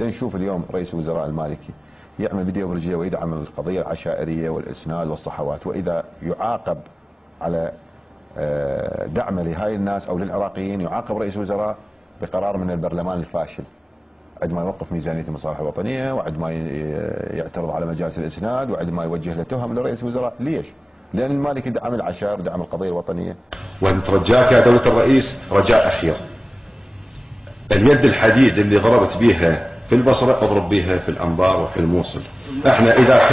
لنشوف اليوم رئيس الوزراء المالكي يعمل فيديو برجيه ويدعم القضيه العشائريه والاسناد والصحوات، واذا يعاقب على دعمه لهاي الناس او للعراقيين يعاقب رئيس الوزراء بقرار من البرلمان الفاشل عندما يوقف ميزانيه المصالح الوطنيه، وعندما يعترض على مجالس الاسناد، وعندما يوجه له تهم لرئيس الوزراء. ليش؟ لان المالكي دعم العشائر ودعم القضيه الوطنيه. ونترجاك يا دوله الرئيس رجاء اخير، اليد الحديد اللي ضربت بيها في البصره اضرب بيها في الانبار وفي الموصل. احنا اذا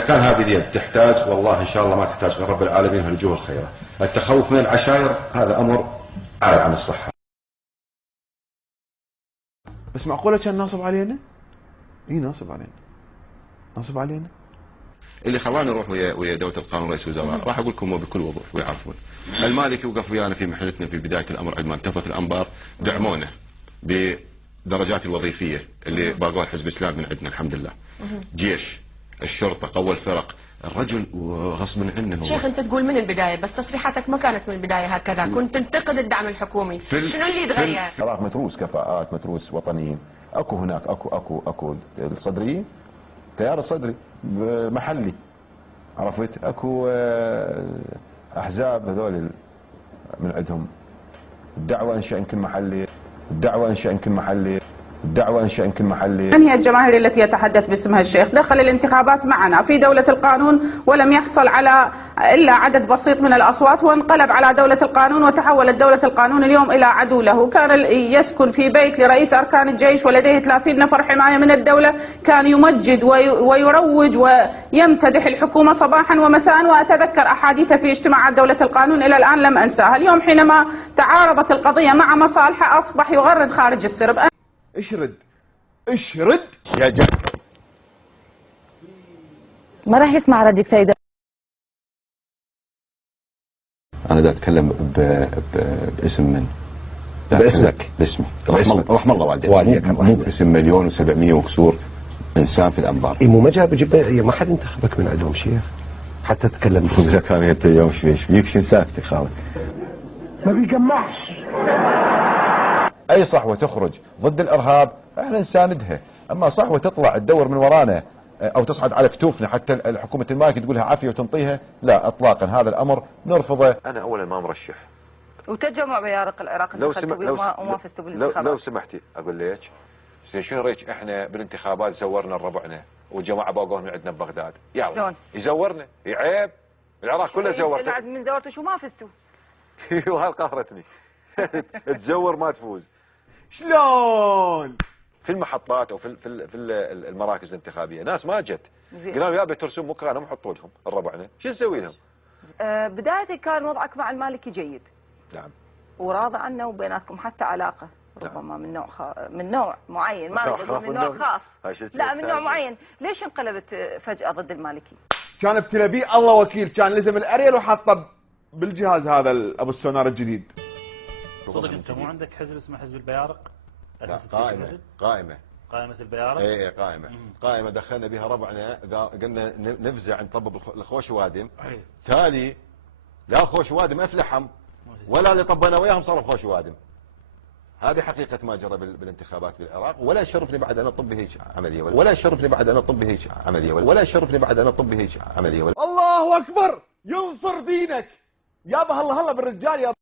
كان هذه اليد تحتاج، والله ان شاء الله ما تحتاج غير رب العالمين هالوجوه الخيره. التخوف من العشائر هذا امر عار عن الصحه. بس معقوله كان ناصب علينا؟ اي ناصب علينا. اللي خلاني اروح ويا دوله القانون رئيس الوزراء راح اقول لكم بكل وضوح ويعرفون. المالكي وقف ويانا في محنتنا في بدايه الامر عندما انتفت الانبار، دعمونا بدرجات الوظيفيه اللي باقوها الحزب الاسلامي من عندنا الحمد لله. جيش، الشرطه، قوى الفرق، الرجل غصب عنه. شيخ انت تقول من البدايه، بس تصريحاتك ما كانت من البدايه هكذا، كنت تنتقد الدعم الحكومي. شنو اللي تغير؟ العراق متروس كفاءات، متروس وطنيين. اكو هناك اكو الصدريين، التيار الصدري محلي، عرفت؟ اكو احزاب هذول من عندهم الدعوه انشاء يمكن محلي. من هي الجماهير التي يتحدث باسمها الشيخ؟ دخل الانتخابات معنا في دولة القانون ولم يحصل على إلا عدد بسيط من الأصوات، وانقلب على دولة القانون، وتحولت دولة القانون اليوم إلى عدو له. كان يسكن في بيت لرئيس أركان الجيش ولديه 30 نفر حماية من الدولة، كان يمجد ويروج ويمتدح الحكومة صباحا ومساء، وأتذكر أحاديثه في اجتماعات دولة القانون إلى الآن لم أنساها. اليوم حينما تعارضت القضية مع مصالحه أصبح يغرد خارج السرب. اشرد يا جد ما راح يسمع ردك سيدة. انا دا اتكلم باسم من؟ باسمك. باسمي. رحم الله والديك. مو باسم 1,700,000 وكسور انسان في الانبار. مو ما ما حد انتخبك من عندهم شيخ حتى تتكلم باسمك. اذا كان انت اليوم ايش فيك شو ساكت خالد؟ ما بيجمعش. اي صحوه تخرج ضد الارهاب احنا نساندها، اما صحوه تطلع تدور من ورانا او تصعد على كتوفنا حتى الحكومه المالكي تقولها عافيه وتنطيها، لا اطلاقا، هذا الامر نرفضه. انا اولا ما مرشح. وتجمع بيارق العراق وما فزتوا بالانتخابات. لو سمحتي اقول لك زين شنو رايك احنا بالانتخابات زورنا ربعنا والجماعه باقوهم من عندنا ببغداد، يلا شلون؟ يزورنا، عيب، العراق كله زورته. من زورتوا شو ما فزتوا؟ وهال قهرتني. تزور ما تفوز. شلون؟ في المحطات او في المراكز الانتخابيه ناس ما جت، قلنا لهم يا ترسم مكانهم وحطوا لهم الربعنا، شو نسوي لهم؟ بداية كان وضعك مع المالكي جيد. نعم. وراضى عنه وبيناتكم حتى علاقة ربما من نوع معين، ما اقول من نوع خاص، لا من نوع معين. ليش انقلبت فجأة ضد المالكي؟ كان ابتلى الله وكيل، كان لزم الاريل وحطه بالجهاز هذا ابو السونار الجديد. صدق انت مو عندك حزب اسمه حزب البيارق؟ قائمة البيارق؟ اي قائمة دخلنا بها ربعنا، قلنا نفزع نطبب الخوش وادم، تالي لا الخوش وادم افلحهم ولا اللي طبنا وياهم صاروا خوش وادم. هذه حقيقة ما جرى بالانتخابات في العراق، ولا يشرفني بعد أن أطب هيك عملية. الله أكبر، ينصر دينك يابا. هلا بالرجال يابا.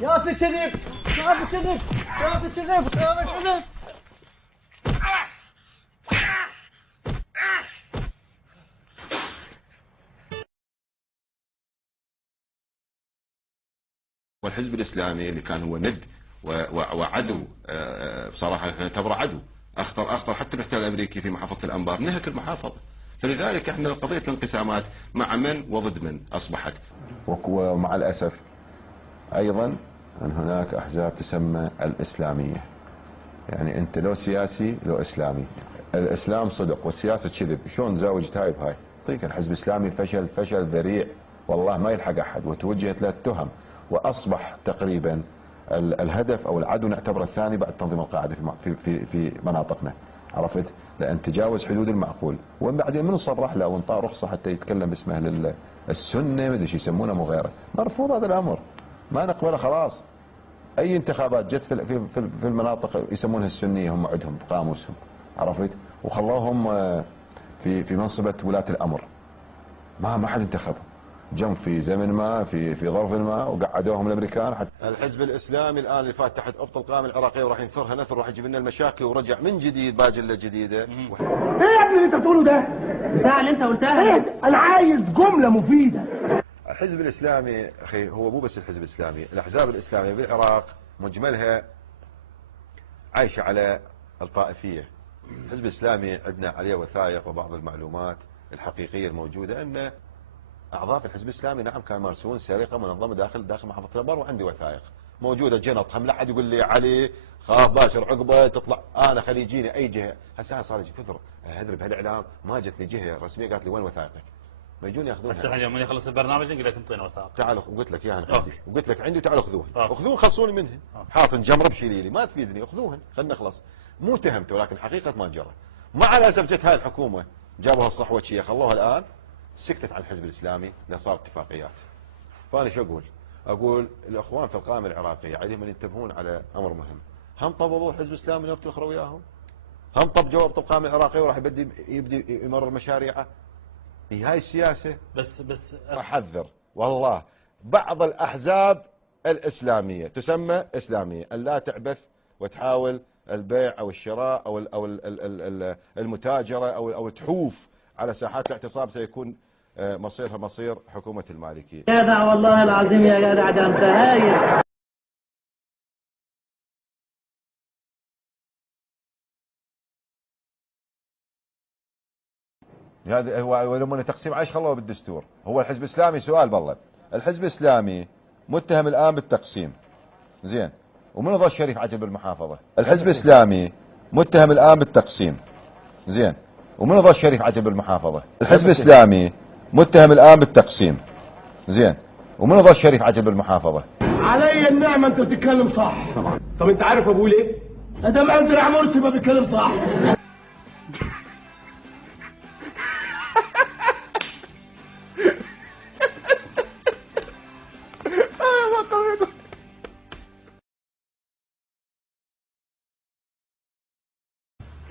شافي كذب. والحزب الاسلامي اللي كان هو ند وعدو، بصراحه نعتبره عدو، اخطر حتى الاحتلال الامريكي في محافظه الانبار، نهك المحافظه. فلذلك احنا قضيه الانقسامات مع من وضد من اصبحت. ومع الاسف ايضا ان هناك احزاب تسمى الاسلاميه، يعني انت لو سياسي لو اسلامي، الاسلام صدق والسياسه كذب، شلون زاوجت هاي بهاي؟ يعطيك الحزب الاسلامي فشل ذريع والله ما يلحق احد، وتوجهت له التهم، واصبح تقريبا الهدف او العدو نعتبره الثاني بعد تنظيم القاعده في مناطقنا. عرفت؟ لان تجاوز حدود المعقول. ومن بعدين من صرح له وانطاه رخصه حتى يتكلم باسم اهل السنه، ما ادري ايش يسمونه وغيره. مرفوض هذا الامر، ما نقبله خلاص. اي انتخابات جت في المناطق يسمونها السنيه هم عندهم بقاموسهم، عرفت؟ وخلوهم في منصبه ولاة الامر. ما حد انتخبهم، جم في زمن ما في ظرف ما وقعدوهم الامريكان حتى. الحزب الاسلامي الان اللي فات تحت ابط القائمه العراقيه وراح ينثرها نثر وراح يجيب لنا المشاكل ورجع من جديد باجله جديده. ايه يا ابني اللي انت بتقوله ده؟ بتاع اللي انت قلتها. ايه؟ انا عايز جمله مفيده. الحزب الاسلامي اخي هو مو بس الحزب الاسلامي، الاحزاب الاسلاميه بالعراق مجملها عايشه على الطائفيه. الحزب الاسلامي عندنا عليه وثائق وبعض المعلومات الحقيقيه الموجوده ان اعضاء في الحزب الاسلامي نعم كانوا يمارسون سرقه منظمه داخل محافظه الانبار، وعندي وثائق موجوده جنطهم. لا احد يقول لي علي خاف باشر عقبه تطلع انا خلي يجيني اي جهه. هسه صار يجي فتره اهدر بهالاعلام ما جتني جهه رسميه قالت لي وين وثائقك؟ ما يجون ياخذونها. هسه اليوم من يخلص البرنامج نقول لك انطينا وثائق. تعالوا قلت لك اياها عندي وقلت لك عندي وتعالوا خذوهن. خذوهن خلصوني منهن. حاطن جمرب شيلي لي ما تفيدني خذوهن خلينا نخلص. مو تهمته ولكن حقيقه ما جرى. مع الاسف جت هاي الحكومه جابوها الصحوتشيه خلوها الان سكتت عن الحزب الاسلامي لان صارت اتفاقيات. فانا شو اقول؟ اقول الاخوان في القائمه العراقيه عليهم ان ينتبهون على امر مهم. هم طببوا الحزب الاسلامي نوبه الاخرى وياهم؟ هم طب جواب القائمه العراقيه وراح يبدي يمرر مشاريعه؟ هي هاي السياسه. بس احذر والله بعض الاحزاب الاسلاميه تسمى اسلاميه ان لا تعبث وتحاول البيع او الشراء او المتاجره او تحوف على ساحات الاعتصام سيكون مصيرها مصير حكومه المالكي. جدع والله العظيم يا جدع ده انت هايل. هذا هو لما تقسيم عايش خلوه بالدستور. هو الحزب الاسلامي سؤال بالله، الحزب الاسلامي متهم الان بالتقسيم، زين، ومن ظل الشريف عجل بالمحافظه؟ الحزب الاسلامي متهم الان بالتقسيم، زين، ومن ظل الشريف عجل بالمحافظه؟ الحزب الاسلامي متهم الان بالتقسيم، زين، ومن ظل الشريف عجل بالمحافظه؟ علي النعمه انت بتتكلم صح. طب انت عارف بقول ايه؟ ادم اندرع مرسي ما بيتكلم صح.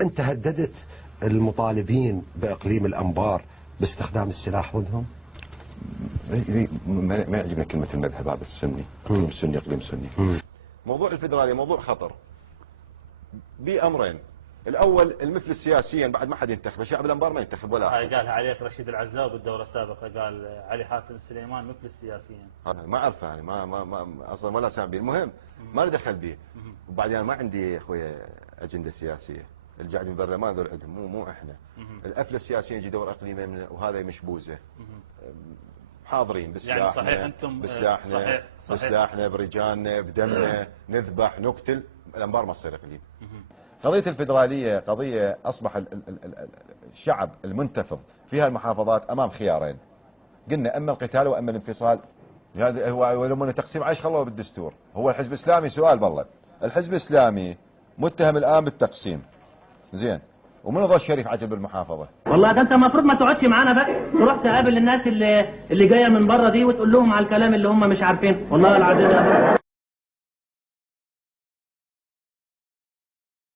أنت هددت المطالبين بإقليم الأنبار باستخدام السلاح ضدهم؟ ما يعجبني كلمة المذهب هذا السني، إقليم سني إقليم سني. موضوع الفدرالية موضوع خطر بأمرين. الأول المفلس سياسيا بعد ما حد ينتخب، شعب الأنبار ما ينتخب ولا هاي قالها عليك رشيد العزاب بالدورة السابقة، قال علي حاتم السليمان مفلس سياسيا. ما أعرفه يعني ما أصلا ولا سامع به. المهم ما له دخل به. وبعدين أنا ما عندي أخوي أجندة سياسية. اللي قاعد بالبرلمان ذول عندهم مو احنا. الافله السياسيه يجي دور اقليمي وهذا مشبوزه. حاضرين بسلاحنا، يعني صحيح انتم بسلاحنا بسلاحنا برجالنا بدمنا نذبح نقتل. الانبار ما تصير اقليم. قضيه الفدراليه قضيه اصبح الشعب المنتفض فيها المحافظات امام خيارين، قلنا اما القتال واما الانفصال. هذا هو لما تقسيم عايش خلوه بالدستور. هو الحزب الاسلامي سؤال بالله، الحزب الاسلامي متهم الان بالتقسيم، زين، ومن ظل الشريف عجل بالمحافظه؟ والله ده انت المفروض ما تقعدش معانا بقى، تروح تقابل الناس اللي جايه من بره دي وتقول لهم على الكلام اللي هم مش عارفينه، والله العظيم.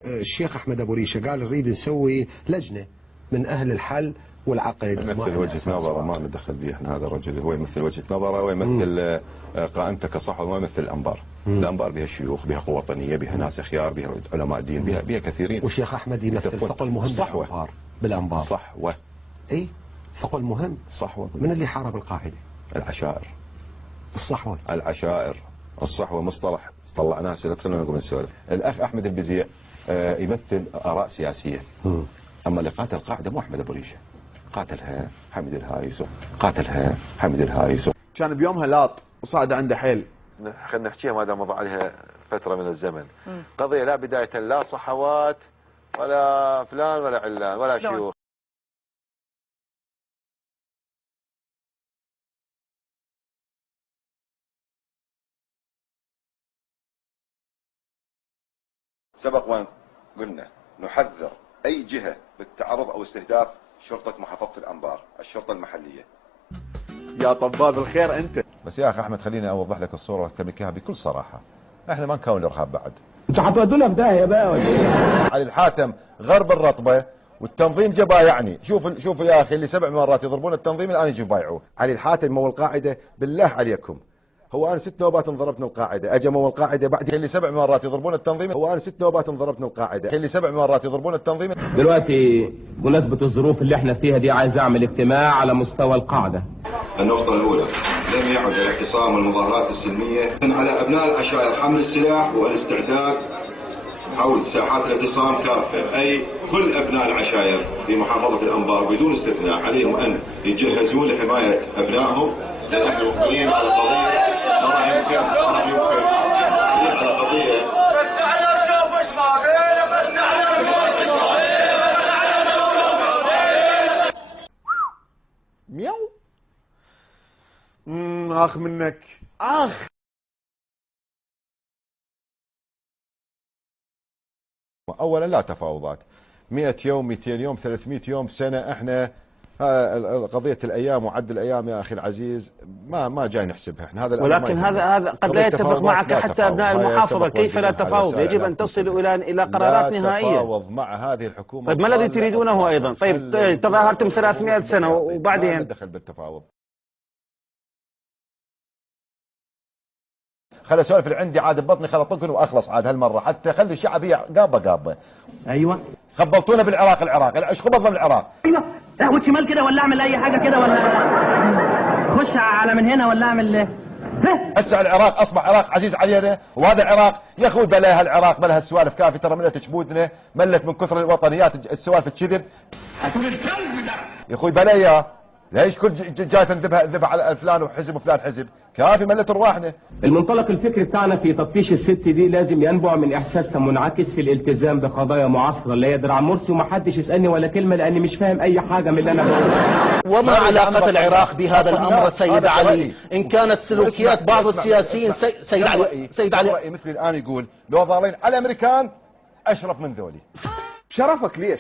الشيخ احمد ابو ريشه قال نريد نسوي لجنه من اهل الحل والعقد. يمثل وجهه نظره ما ندخل به احنا. هذا الرجل هو يمثل وجهه نظره ويمثل قائمته كصحوه وما يمثل الانبار. الانبار بها شيوخ، بها قوه وطنيه، بها ناس خيار، بها علماء دين، بها كثيرين. والشيخ احمد يمثل ثقل مهم بالانبار. صحوه. اي ثقل مهم. صحوه. من اللي حارب القاعده؟ العشائر. الصحوه. العشائر. الصحوه مصطلح طلعناه هسه خلينا نقوم نسولف. الاخ احمد البزيع يمثل اراء سياسيه. اما اللي قاتل القاعده مو احمد ابو ريشه، قاتلها حمد الهايسو، قاتلها حمد الهايسو. كان بيومها لاط وصعد عنده حيل. خلينا نحكيها ما دام مضى عليها فتره من الزمن. قضيه لا بدايه لا صحوات ولا فلان ولا علان ولا شيوخ. سبق وان قلنا نحذر اي جهه بالتعرض او استهداف شرطه محافظه الانبار، الشرطه المحليه. يا طباب الخير انت. بس يا اخي احمد خليني اوضح لك الصوره واكتب لك اياها بكل صراحه. احنا ما نكون الارهاب بعد. انتوا هتودونا في داهيه بقى ولا ايه؟ علي الحاتم غرب الرطبه والتنظيم جبا يعني شوفوا يا اخي اللي 7 مرات يضربون التنظيم الان يجوا يبايعوه. علي الحاتم مو القاعده بالله عليكم. هو انا 6 نوبات انضربت من القاعده، اجى مو القاعده بعد اللي 7 مرات يضربون التنظيم. هو انا 6 نوبات انضربت من القاعده، اللي 7 مرات يضربون التنظيم. دلوقتي بمناسبه الظروف اللي احنا فيها دي عايز اعمل اجتماع على مستوى القاعده. النقطه الاولى، لم يعد الاعتصام والمظاهرات السلميه على ابناء العشائر حمل السلاح والاستعداد حول ساحات الاعتصام كافه، اي كل ابناء العشائر في محافظه الانبار بدون استثناء عليهم ان يجهزون لحمايه ابنائهم، لان احنا مقبلين على قضيه ما راح يمكن على قضيه مياو. اخ منك اخ. اولا لا تفاوضات 100 يوم 200 يوم 300 يوم سنه. احنا قضيه الايام وعد الايام يا اخي العزيز ما جاي نحسبها احنا. هذا ولكن هذا قد لا يتفق معك حتى ابناء المحافظه. كيف لا تفاوض؟ يجب ان تصلوا الى قرارات نهائيه. لا تفاوض مع هذه الحكومه. طيب ما الذي تريدونه ايضا؟ طيب تظاهرتم 300 سنه وبعدين؟ ما دخل بالتفاوض. خلي اسولف اللي عندي عاد ببطني، خل اطقن واخلص عاد هالمره، حتى خلي الشعب قابه. ايوه خبلتونا بالعراق ايش خبلنا بالعراق؟ ايوه اهوت شمال كده ولا اعمل اي حاجه كده ولا خش على من هنا ولا اعمل هسه العراق اصبح عراق عزيز علينا، وهذا العراق يا اخوي بلا هالعراق بلا هالسوالف كافي، ترى ملت جبودنا، ملت من كثر الوطنيات السوالف الكذب. يا اخوي بلا يا ليش كل جاي تنذبها على فلان وحزب وفلان حزب؟ كافي ملت ارواحنا. المنطلق الفكري بتاعنا في تطفيش الست دي لازم ينبع من احساسنا منعكس في الالتزام بقضايا معاصره اللي يقدر على مرسي، ومحدش يسالني ولا كلمه لاني مش فاهم اي حاجه من اللي انا بقوله. وما علاقه العراق بهذا الامر سيد علي؟ ان كانت سلوكيات بعض السياسيين سيد علي مثل الان يقول لو ظالين على الامريكان اشرف من ذولي. شرفك ليش؟